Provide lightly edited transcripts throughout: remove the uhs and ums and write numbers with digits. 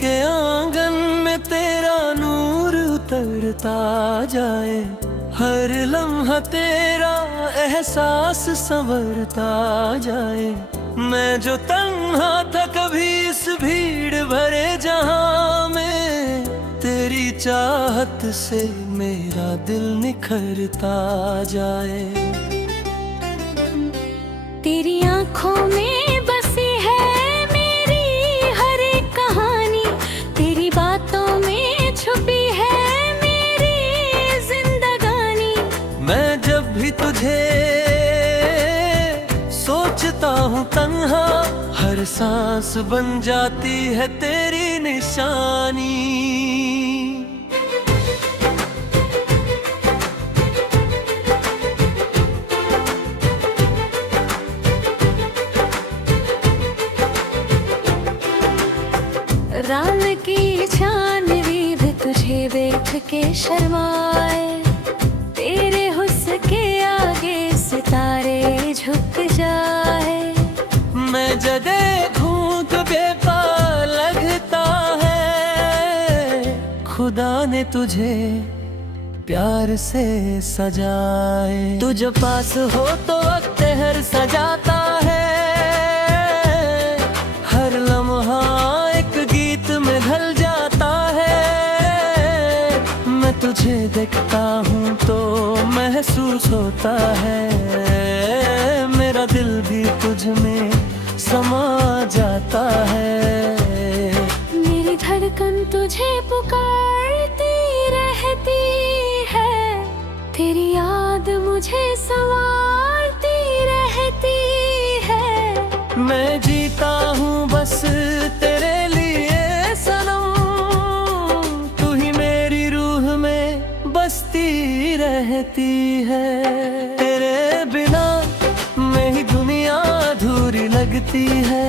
के आंगन में तेरा नूर उतरता जाए, हर लम्हा तेरा एहसास संवरता जाए। मैं जो तन्हा था कभी इस भीड़ भरे जहां में, तेरी चाहत से मेरा दिल निखरता जाए। तेरी आंखों में बसी है मेरी हर एक कहानी, तेरी बातों में छुपी है मेरी जिंदगानी। मैं जब भी तुझे सोचता हूँ तन्हा, हर सांस बन जाती है तेरी निशानी। रात की चांदनी भी तुझे देख के शर्माए, तेरे हुस्न के आगे सितारे झुक जाए। मैं जब देखूं तो बेपा लगता है, खुदा ने तुझे प्यार से सजाए। तू जब पास हो तो वक्त हर सजाता है, हर लम्हा एक गीत में ढल जाता है। मैं तुझे देखता हूँ तो महसूस होता है, मेरा दिल भी तुझ में समा जाता है। मेरी धड़कन तुझे पुकारती रहती है, तेरी याद मुझे संवारती रहती है। मैं जीता हूँ बस तेरे लिए सनम, तू ही मेरी रूह में बसती रहती है। तेरे बिना मेरी दुनिया अधूरी लगती है,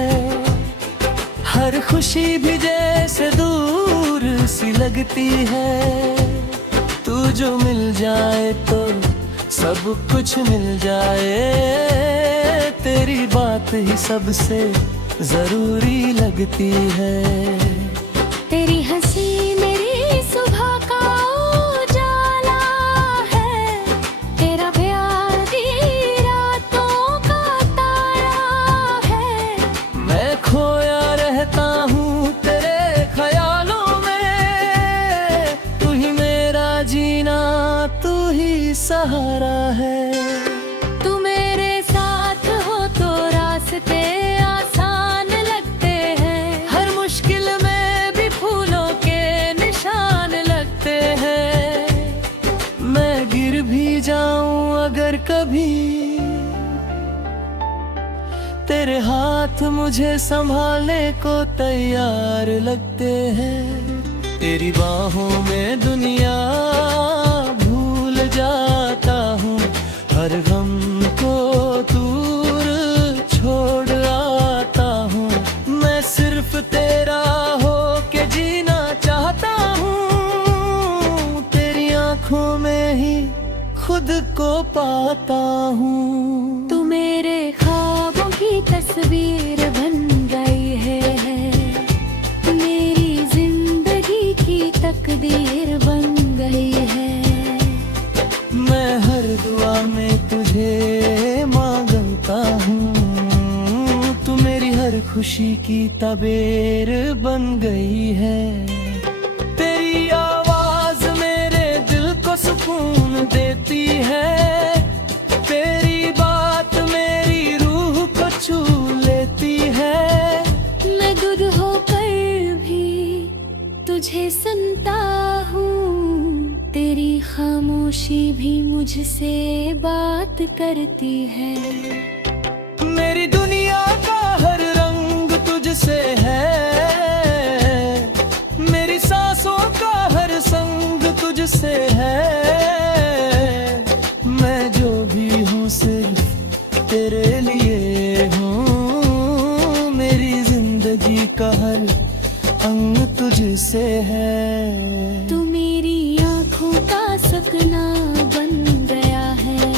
हर खुशी भी जैसे दूर सी लगती है। तू जो मिल जाए तो सब कुछ मिल जाए, तेरी बात ही सबसे जरूरी लगती है। तेरी हंसी मेरी सुबह का उजाला है, तेरा प्यार रातों का तारा है। मैं खोया रहता हूँ तेरे ख्यालों में, तू ही मेरा जीना, तू ही सहारा है। तू मेरे साथ हो तो रास्ते आसान लगते हैं, हर मुश्किल में भी फूलों के निशान लगते हैं। मैं गिर भी जाऊं अगर कभी, तेरे हाथ मुझे संभालने को तैयार लगते हैं। तेरी बाहों में दुनिया भूल जाता हूँ, हर गम को दूर छोड़ आता हूँ। मैं सिर्फ तेरा हो के जीना चाहता हूँ, तेरी आंखों में ही खुद को पाता हूँ। तू मेरे ख्वाबों की तस्वीर बन गई है, मेरी जिंदगी की तकदीर बन गई है। मैं हर दुआ में तुझे मांगता हूँ, तू मेरी हर खुशी की तबीर बन गई है। तेरी आवाज मेरे दिल को सुकून देती है, तेरी बात मेरी रूह को छू लेती है। मैं दूर होकर भी तुझे सुनता हूँ, तेरी खामोशी भी मुझसे बात करती है। मेरी दुनिया का हर रंग तुझसे है, मेरी सांसों का हर संग तुझसे है। मैं जो भी हूँ सिर्फ तेरे लिए हूँ, मेरी जिंदगी का हर अंग तुझसे है। तू मेरी आँखों का सपना बन गया है,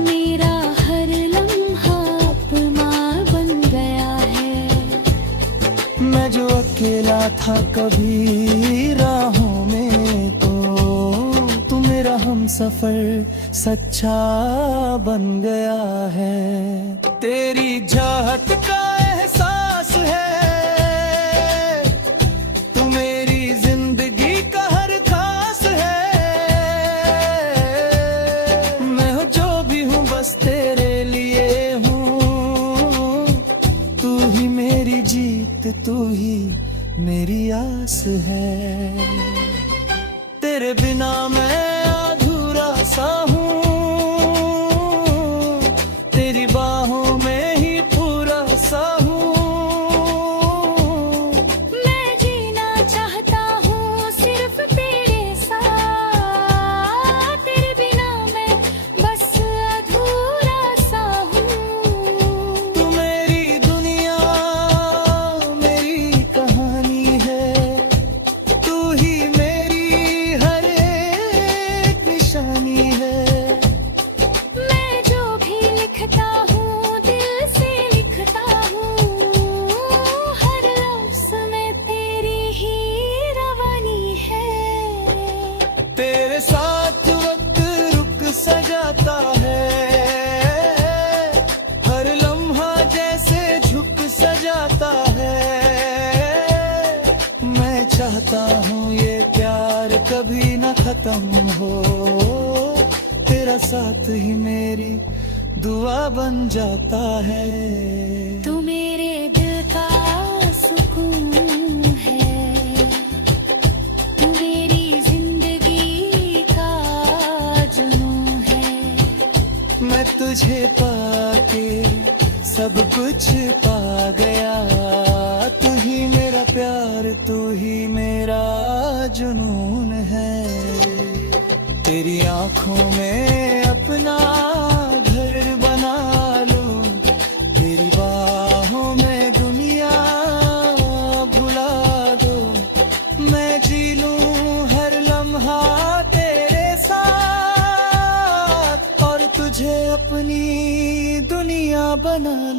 मेरा हर लम्हा अपना बन गया है। मैं जो अकेला था कभी राहों में, तो तू मेरा हम सफर सच्चा बन गया है। तेरी चाहत का एहसास है, तू मेरी जिंदगी का हर खास है। मैं हूँ जो भी हूँ बस तेरे लिए हूँ, तू ही मेरी जीत, तू ही मेरी आस है। तेरे बिना मैं अधूरा सा हूँ, तेरी बाहों में ही पूरा सा हूँ। मैं जीना चाहता हूँ सिर्फ तेरे साथ, तेरे बिना मैं बस अधूरा सा हूँ। तू मेरी दुनिया, मेरी कहानी है, तू ही मेरी हर एक निशानी है। मैं जो भी लिखता हूँ दिल से लिखता हूँ, हर लफ्ज़ में तेरी ही रवानी है। तेरे साथ वक्त रुक सजाता है, हर लम्हा जैसे झुक सजाता है। मैं चाहता हूँ ये प्यार कभी न खत्म हो, तेरा साथ ही मेरी दुआ बन जाता है। तू मेरे दिल का सुकून है, तू मेरी जिंदगी का जुनून है। मैं तुझे पाके सब कुछ पा गया, तू ही मेरा प्यार, तू ही मेरा जुनून है। तेरी आंखों में अपना घर बना लूं, तेरी बाहों में दुनिया भुला दो। मैं जी लूं हर लम्हा तेरे साथ, और तुझे अपनी दुनिया बना